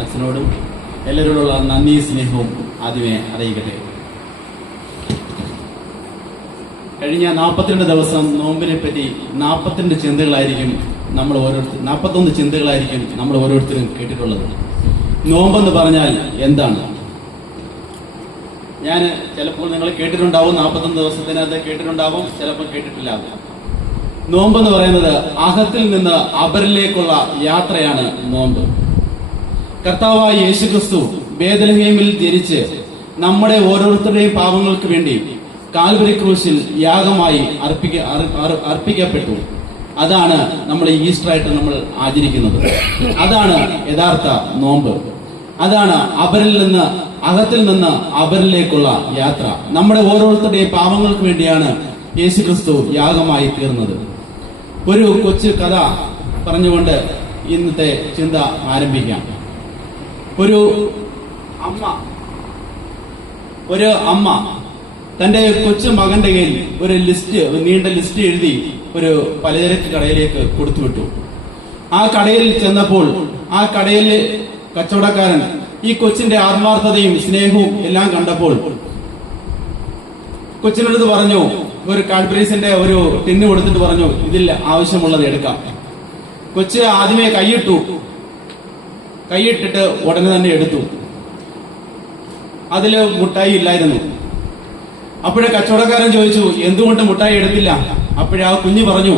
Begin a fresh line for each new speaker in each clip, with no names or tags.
അച്ഛനോടും എല്ലാവരോടുള്ള നന്ദി സ്നേഹവും ആദ്യമേ അറിയിക്കട്ടെ. കഴിഞ്ഞ നാൽപ്പത്തിരണ്ട് ദിവസം നോമ്പിനെ പറ്റി നാൽപ്പത്തിരണ്ട് ചിന്തകളായിരിക്കും നമ്മൾ ഓരോരുത്തർ നാൽപ്പത്തൊന്ന് ചിന്തകളായിരിക്കും നമ്മൾ ഓരോരുത്തരും കേട്ടിട്ടുള്ളത്. നോമ്പെന്ന് പറഞ്ഞാൽ എന്താണ്? ഞാൻ ചിലപ്പോൾ നിങ്ങൾ കേട്ടിട്ടുണ്ടാവും നാൽപ്പത്തൊന്ന് ദിവസത്തിനകത്ത് കേട്ടിട്ടുണ്ടാവും ചിലപ്പോൾ കേട്ടിട്ടില്ലാവും നോമ്പെന്ന് പറയുന്നത് അകത്തിൽ നിന്ന് അപരിലേക്കുള്ള യാത്രയാണ് നോമ്പ്. കർത്താവായ യേശുക്രിസ്തു ബേദലഹേമിൽ ജനിച്ച് നമ്മുടെ ഓരോരുത്തരുടെയും പാപങ്ങൾക്ക് വേണ്ടി കാൽവരി ക്രൂശിൽ യാഗമായി അർപ്പിക്ക അർ- അർ- അർപ്പിക്കപ്പെട്ടു. അതാണ് നമ്മൾ ഈസ്റ്റർ ആയിട്ട് നമ്മൾ ആചരിക്കുന്നത്. അതാണ് യഥാർത്ഥ നോമ്പ്. അതാണ് അവരിൽ നിന്ന് അകത്തിൽ നിന്ന് അവരിലേക്കുള്ള യാത്ര. നമ്മുടെ ഓരോരുത്തരുടെയും പാപങ്ങൾക്ക് വേണ്ടിയാണ് യേശു ക്രിസ്തു യാഗമായി തീർന്നത്. ഒരു കൊച്ചു കഥ പറഞ്ഞുകൊണ്ട് ഇന്നത്തെ ചിന്ത ആരംഭിക്കാം. ഒരു അമ്മ. ഒരു അമ്മ. തന്റെ കൊച്ചു മകന്റെ കയ്യിൽ ഒരു ലിസ്റ്റ് ഒരു നീണ്ട ലിസ്റ്റ് എഴുതി ഒരു പലചരക്ക് കടയിലേക്ക് കൊടുത്തുവിട്ടു. ആ കടയിൽ ചെന്നപ്പോൾ ആ കടയിലെ കച്ചവടക്കാരൻ ഈ കൊച്ചിന്റെ ആത്മാർത്ഥതയും സ്നേഹവും എല്ലാം കണ്ടപ്പോൾ കൊച്ചിനടുത്ത് പറഞ്ഞു ഒരു കാഡ്ബറീസിന്റെ ഒരു ടിന്ന് കൊടുത്തിട്ട് പറഞ്ഞു ഇതിൽ ആവശ്യമുള്ളത് എടുക്കാം. കൊച്ച് ആദ്യമേ കൈയിട്ടു കൈയിട്ടിട്ട് ഉടനെ തന്നെ എടുത്തു. അതിൽ മുട്ടായി ഇല്ലായിരുന്നു. അപ്പോഴേ കച്ചവടക്കാരൻ ചോദിച്ചു എന്തുകൊണ്ട് മുട്ടായി എടുത്തില്ല? അപ്പോഴേ ആ കുഞ്ഞു പറഞ്ഞു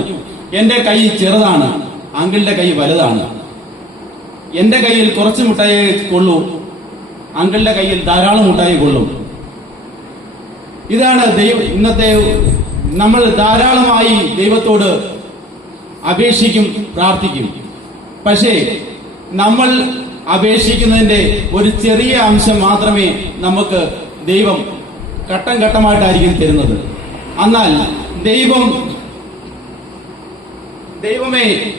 എന്റെ കൈ ചെറുതാണ് അങ്കിളിന്റെ കൈ വലുതാണ്. എന്റെ കയ്യിൽ കുറച്ച് മുട്ടായി കൊള്ളൂ അങ്കിളിന്റെ കയ്യിൽ ധാരാളം മുട്ടായി കൊള്ളും. ഇതാണ് ദൈവം ഇന്നത്തെ നമ്മൾ ധാരാളമായി ദൈവത്തോട് അപേക്ഷിക്കും പ്രാർത്ഥിക്കും. പക്ഷേ നമ്മൾ അപേക്ഷിക്കുന്നതിന്റെ ഒരു ചെറിയ അംശം മാത്രമേ നമുക്ക് ദൈവം ഘട്ടം ഘട്ടമായിട്ടായിരിക്കും തരുന്നത്. എന്നാൽ ദൈവം ദൈവമേ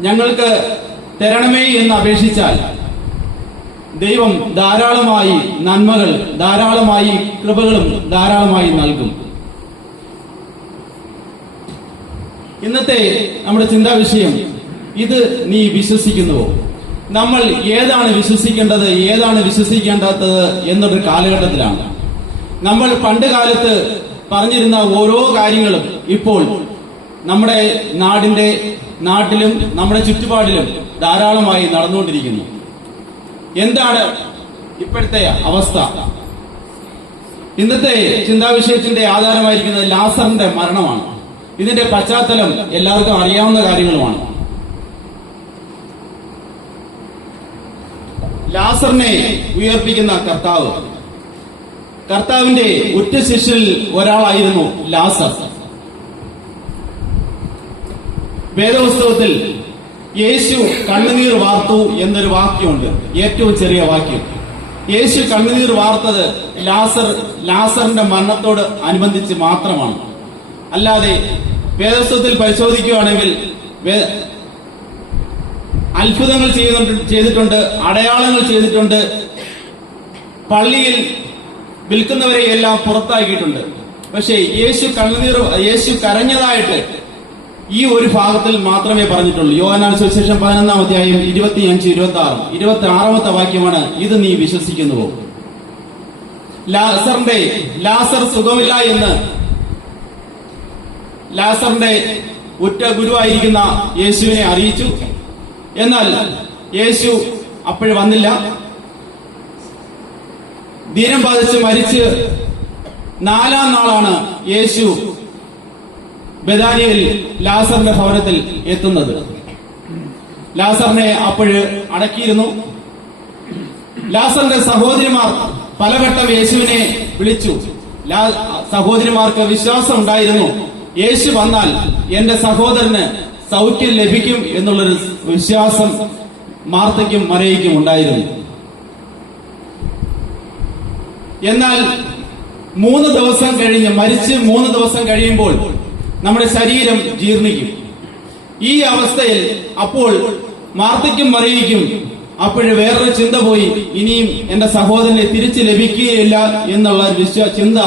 ഞങ്ങൾക്ക് തരണമേ എന്ന് അപേക്ഷിച്ചാൽ ദൈവം ധാരാളമായി നന്മകൾ ധാരാളമായി കൃപകളും ധാരാളമായി നൽകും. ഇന്നത്തെ നമ്മുടെ ചിന്താ വിഷയം ഇത് നീ വിശ്വസിക്കുന്നുവോ? നമ്മൾ ഏതാണ് വിശ്വസിക്കേണ്ടത് ഏതാണ് വിശ്വസിക്കേണ്ടാത്തത് എന്നൊരു കാലഘട്ടത്തിലാണ്. നമ്മൾ പണ്ട് കാലത്ത് പറഞ്ഞിരുന്ന ഓരോ കാര്യങ്ങളും ഇപ്പോൾ നമ്മുടെ നാടിന്റെ നാട്ടിലും നമ്മുടെ ചുറ്റുപാടിലും ധാരാളമായി നടന്നുകൊണ്ടിരിക്കുന്നു. എന്താണ് ഇപ്പോഴത്തെ അവസ്ഥ? ഇന്നത്തെ ചിന്താവിഷയത്തിന്റെ ആധാരമായിരിക്കുന്നത് ലാസറിന്റെ മരണമാണ്. ഇതിന്റെ പശ്ചാത്തലം എല്ലാവർക്കും അറിയാവുന്ന കാര്യങ്ങളുമാണ്. ലാസറിനെ ഉയർപ്പിക്കുന്ന കർത്താവ്. കർത്താവിന്റെ ഉറ്റ ശിഷ്യരിൽ ഒരാളായിരുന്നു ലാസർ. വേദപുസ്തകത്തിൽ യേശു കണ്ണുനീർ വാർത്തു എന്നൊരു വാക്യമുണ്ട്. ഏറ്റവും ചെറിയ വാക്യം. യേശു കണ്ണുനീർ വാർത്തത് ലാസർ ലാസറിന്റെ മരണത്തോട് അനുബന്ധിച്ച് മാത്രമാണ്. അല്ലാതെ വേദപുസ്തകത്തിൽ പരിശോധിക്കുകയാണെങ്കിൽ അത്ഭുതങ്ങൾ ചെയ്തിട്ടുണ്ട് അടയാളങ്ങൾ ചെയ്തിട്ടുണ്ട്. പള്ളിയിൽ വിൽക്കുന്നവരെ എല്ലാം പുറത്താക്കിയിട്ടുണ്ട്. പക്ഷേ യേശു കണ്ണുനീർ യേശു കരഞ്ഞതായിട്ട് ഈ ഒരു ഭാഗത്തിൽ മാത്രമേ പറഞ്ഞിട്ടുള്ളൂ. യോഹനാൻ സുവിശേഷം പതിനൊന്നാം അധ്യായം ഇരുപത്തിയഞ്ച് ഇരുപത്തി ആറ് ഇരുപത്തി ആറാമത്തെ വാക്യമാണ് ഇത് നീ വിശ്വസിക്കുന്നുവോ? ലാസറിന്റെ ലാസർ സുഖമില്ല എന്ന് ലാസറിന്റെ ഉറ്റ ഗുരുവായിരിക്കുന്ന യേശുവിനെ അറിയിച്ചു. എന്നാൽ യേശു അപ്പോഴ് വന്നില്ല. ദീനം ബാധിച്ച് മരിച്ച് നാലാം നാളാണ് യേശു ബദാനിയയിൽ ലാസറിന്റെ ഭവനത്തിൽ എത്തുന്നത്. ലാസറിനെ അപ്പോഴ് അടക്കിയിരുന്നു. ലാസറിന്റെ സഹോദരിമാർ പലവട്ടം യേശുവിനെ വിളിച്ചു. സഹോദരിമാർക്ക് വിശ്വാസം ഉണ്ടായിരുന്നു. യേശു വന്നാൽ എന്റെ സഹോദരന് സൗഖ്യം ലഭിക്കും എന്നുള്ളൊരു വിശ്വാസം മാർത്തയ്ക്കും മറിയയ്ക്കും ഉണ്ടായിരുന്നു. എന്നാൽ മൂന്ന് ദിവസം കഴിഞ്ഞ് മരിച്ച് മൂന്ന് ദിവസം കഴിയുമ്പോൾ നമ്മുടെ ശരീരം ജീർണിക്കും. ഈ അവസ്ഥയിൽ അപ്പോൾ മാർത്തയ്ക്കും മറിയയ്ക്കും അപ്പോഴ് വേറൊരു ചിന്ത പോയി ഇനിയും എന്റെ സഹോദരനെ തിരിച്ചു ലഭിക്കുകയില്ല എന്നുള്ള വിശ്വാ ചിന്ത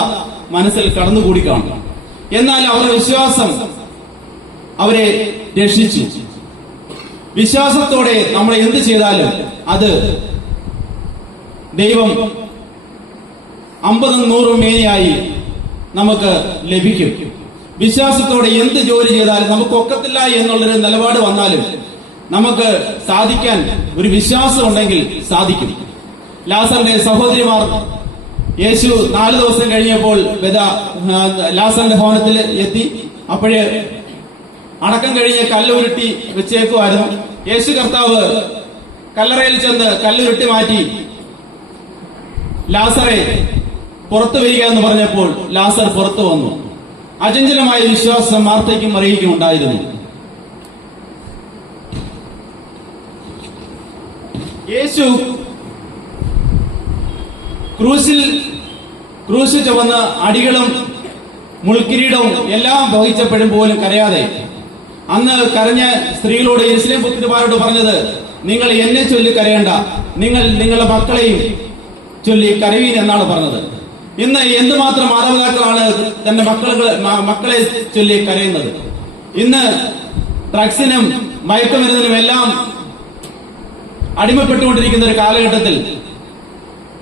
മനസ്സിൽ കടന്നുകൂടി കാണും. എന്നാൽ അവരുടെ വിശ്വാസം അവരെ രക്ഷിച്ചു. വിശ്വാസത്തോടെ നമ്മൾ എന്ത് ചെയ്താലും അത് ദൈവം അമ്പതും നൂറും മേനിയായി നമുക്ക് ലഭിക്കും. വിശ്വാസത്തോടെ എന്ത് ജോലി ചെയ്താലും നമുക്ക് ഒക്കത്തില്ല എന്നുള്ളൊരു നിലപാട് വന്നാലും നമുക്ക് സാധിക്കാൻ ഒരു വിശ്വാസം ഉണ്ടെങ്കിൽ സാധിക്കും. ലാസറിന്റെ സഹോദരിമാർ യേശു നാല് ദിവസം കഴിഞ്ഞപ്പോൾ ലാസറിന്റെ ഭവനത്തിൽ എത്തി. അപ്പോഴേ അടക്കം കഴിഞ്ഞ് കല്ലുരുട്ടി വെച്ചേക്കുമായിരുന്നു യേശു കർത്താവ് കല്ലറയിൽ ചെന്ന് കല്ലുരുട്ടി മാറ്റി. ലാസറെ പുറത്തു വരിക എന്ന് പറഞ്ഞപ്പോൾ ലാസർ പുറത്തു വന്നു. അചഞ്ചലമായ വിശ്വാസം വാർത്തയ്ക്കും അറിയിക്കും ഉണ്ടായിരുന്നു യേശു ക്രൂസിൽ ക്രൂശ് ചുവന്ന് അടികളും മുൾക്കിരീടവും എല്ലാം വഹിച്ചപ്പോഴും പോലും കരയാതെ അന്ന് കരഞ്ഞ സ്ത്രീകളോട് ഇസ്ലേം പുത്രിമാരോട് പറഞ്ഞത് നിങ്ങൾ എന്നെ ചൊല്ലി കരയേണ്ട. നിങ്ങൾ നിങ്ങളുടെ മക്കളെയും ചൊല്ലി കരവീൻ എന്നാണ് പറഞ്ഞത്. ഇന്ന് എന്തുമാത്രം മാതാപിതാക്കളാണ് തന്റെ മക്കൾ മക്കളെ ചൊല്ലി കരയുന്നത്? ഇന്ന് ഡ്രഗ്സിനും മയക്കുമരുന്നിനും എല്ലാം അടിമപ്പെട്ടുകൊണ്ടിരിക്കുന്ന ഒരു കാലഘട്ടത്തിൽ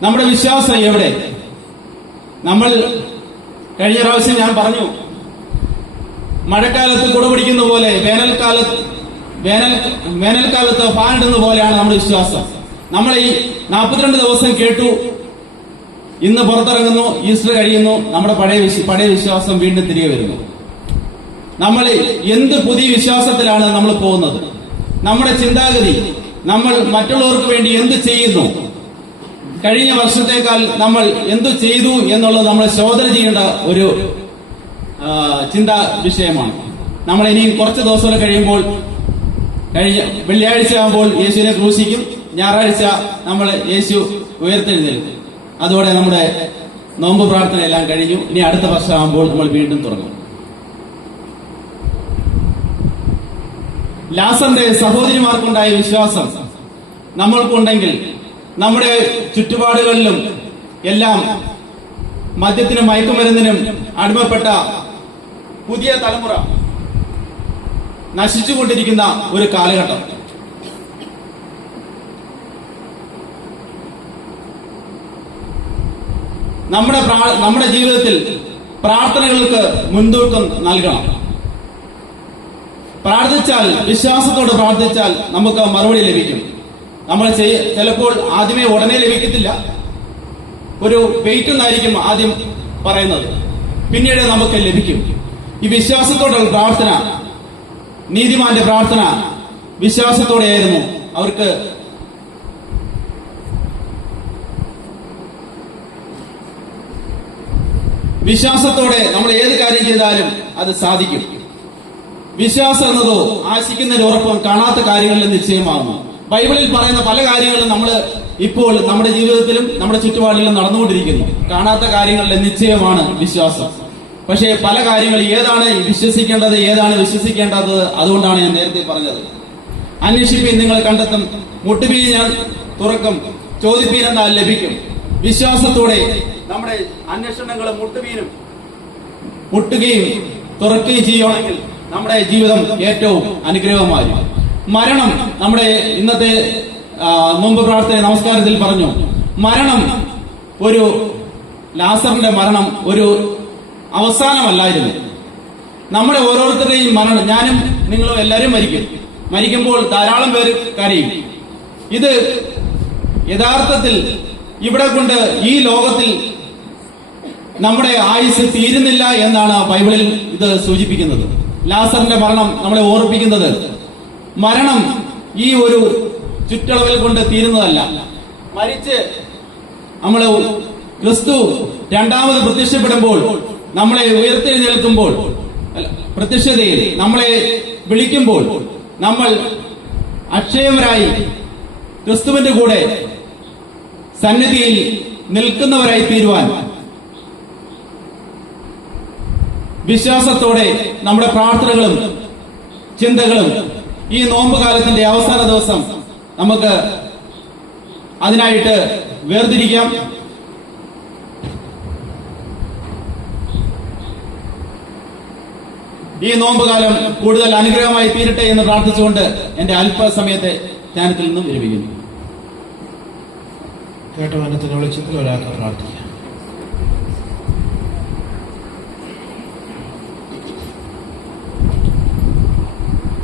നമ്മുടെ വിശ്വാസം എവിടെ? നമ്മൾ കഴിഞ്ഞ പ്രാവശ്യം ഞാൻ പറഞ്ഞു മഴക്കാലത്ത് കുട പിടിക്കുന്ന പോലെ വേനൽക്കാലത്ത് വേനൽ വേനൽക്കാലത്ത് ഫാനിടുന്ന പോലെയാണ് നമ്മുടെ വിശ്വാസം. നമ്മൾ ഈ നാൽപ്പത്തിരണ്ട് ദിവസം കേട്ടു. ഇന്ന് പുറത്തിറങ്ങുന്നു ഈസ്റ്റർ കഴിയുന്നു നമ്മുടെ പഴയ പഴയ വിശ്വാസം വീണ്ടും തിരികെ വരുന്നു. നമ്മൾ എന്ത് പുതിയ വിശ്വാസത്തിലാണ് നമ്മൾ പോകുന്നത്? നമ്മുടെ ചിന്താഗതി നമ്മൾ മറ്റുള്ളവർക്ക് വേണ്ടി എന്ത് ചെയ്യുന്നു? കഴിഞ്ഞ വർഷത്തേക്കാൾ നമ്മൾ എന്തു ചെയ്തു എന്നുള്ളത് നമ്മൾ ശോധന ചെയ്യേണ്ട ഒരു ചിന്താ വിഷയമാണ്. നമ്മൾ ഇനിയും കുറച്ച് ദിവസം കഴിയുമ്പോൾ കഴിഞ്ഞ വെള്ളിയാഴ്ച ആകുമ്പോൾ യേശുവിനെ ക്രൂശിക്കും ഞായറാഴ്ച നമ്മൾ യേശു ഉയർത്തെഴുന്നേൽക്കും. അതോടെ നമ്മുടെ നോമ്പ് പ്രാർത്ഥന എല്ലാം കഴിഞ്ഞു. ഇനി അടുത്ത വർഷം ആകുമ്പോൾ നമ്മൾ വീണ്ടും തുടങ്ങും. ലാസന്റെ സഹോദരിമാർക്കുണ്ടായ വിശ്വാസം നമ്മൾക്കുണ്ടെങ്കിൽ നമ്മുടെ ചുറ്റുപാടുകളിലും എല്ലാം മദ്യത്തിനും മയക്കുമരുന്നിനും അടിമപ്പെട്ട പുതിയ തലമുറ നശിച്ചുകൊണ്ടിരിക്കുന്ന ഒരു കാലഘട്ടം. നമ്മുടെ നമ്മുടെ ജീവിതത്തിൽ പ്രാർത്ഥനകൾക്ക് മുൻതൂക്കം നൽകണം. പ്രാർത്ഥിച്ചാൽ വിശ്വാസത്തോടെ പ്രാർത്ഥിച്ചാൽ നമുക്ക് മറുപടി ലഭിക്കും. നമ്മൾ ചിലപ്പോൾ ആദ്യമേ ഉടനെ ലഭിക്കത്തില്ല. ഒരു വെയിറ്റ് എന്നായിരിക്കും ആദ്യം പറയുന്നത്. പിന്നീട് നമുക്ക് ലഭിക്കും. ഈ വിശ്വാസത്തോടുള്ള പ്രാർത്ഥന നീതിമാന്റെ പ്രാർത്ഥന വിശ്വാസത്തോടെയായിരുന്നു അവർക്ക്. വിശ്വാസത്തോടെ നമ്മൾ ഏത് കാര്യം ചെയ്താലും അത് സാധിക്കും. വിശ്വാസം എന്നതോ ആശിക്കുന്നതിനോടൊപ്പം കാണാത്ത കാര്യങ്ങളിൽ നിശ്ചയമാകുന്നു. ബൈബിളിൽ പറയുന്ന പല കാര്യങ്ങളും നമ്മൾ ഇപ്പോൾ നമ്മുടെ ജീവിതത്തിലും നമ്മുടെ ചുറ്റുപാടിലും നടന്നുകൊണ്ടിരിക്കുന്നു. കാണാത്ത കാര്യങ്ങളിലെ നിശ്ചയമാണ് വിശ്വാസം. പക്ഷേ പല കാര്യങ്ങൾ ഏതാണ് വിശ്വസിക്കേണ്ടത് ഏതാണ് വിശ്വസിക്കേണ്ടത് അതുകൊണ്ടാണ് ഞാൻ നേരത്തെ പറഞ്ഞത്. അന്വേഷിപ്പീൻ നിങ്ങൾ കണ്ടെത്തും. മുട്ടുപീ ഞാൻ തുറക്കും. ചോദിപ്പീൻ എന്നാൽ ലഭിക്കും. വിശ്വാസത്തോടെ നമ്മുടെ അന്വേഷണങ്ങൾ മുട്ടുപീനും മുട്ടുകയും തുറക്കുകയും ചെയ്യുകയാണെങ്കിൽ നമ്മുടെ ജീവിതം ഏറ്റവും അനുഗ്രഹമായി മരണം നമ്മുടെ ഇന്നത്തെ മുമ്പ് പ്രാർത്ഥന നമസ്കാരത്തിൽ പറഞ്ഞു. മരണം ഒരു ലാസറിന്റെ മരണം ഒരു അവസാനമല്ലായിരുന്നു. നമ്മുടെ ഓരോരുത്തരുടെയും മരണം ഞാനും നിങ്ങളും എല്ലാവരും മരിക്കും. മരിക്കുമ്പോൾ ധാരാളം പേര് കരയും. ഇത് യഥാർത്ഥത്തിൽ ഇവിടെ കൊണ്ട് ഈ ലോകത്തിൽ നമ്മുടെ ആയുസ് തീരുന്നില്ല എന്നാണ് ബൈബിളിൽ ഇത് സൂചിപ്പിക്കുന്നത്. ലാസറിന്റെ മരണം നമ്മളെ ഓർപ്പിക്കുന്നത് മരണം ഈ ഒരു ചുറ്റളവിൽ കൊണ്ട് തീരുന്നതല്ല. മരിച്ച് നമ്മൾ ക്രിസ്തു രണ്ടാമത് പ്രത്യക്ഷപ്പെടുമ്പോൾ നമ്മളെ ഉയർത്തെഴുന്നേൽക്കുമ്പോൾ പ്രത്യക്ഷതയിൽ നമ്മളെ വിളിക്കുമ്പോൾ നമ്മൾ അക്ഷയവരായി ക്രിസ്തുവിന്റെ കൂടെ സന്നിധിയിൽ നിൽക്കുന്നവരായി തീരുവാൻ വിശ്വാസത്തോടെ നമ്മുടെ പ്രാർത്ഥനകളും ചിന്തകളും ഈ നോമ്പ് കാലത്തിന്റെ അവസാന ദിവസം നമുക്ക് അതിനായിട്ട് വേർതിരിക്കാം. ഈ നോമ്പുകാലം കൂടുതൽ അനുഗ്രഹമായി തീരട്ടെ എന്ന് പ്രാർത്ഥിച്ചുകൊണ്ട് എന്റെ അല്പസമയത്തെ ധ്യാനത്തിൽ നിന്നും വിരമിക്കുന്നു.
കേട്ട വനത്തിന് വെളിച്ചത്തിൽ ഒരാൾക്ക് പ്രാർത്ഥിക്കാം.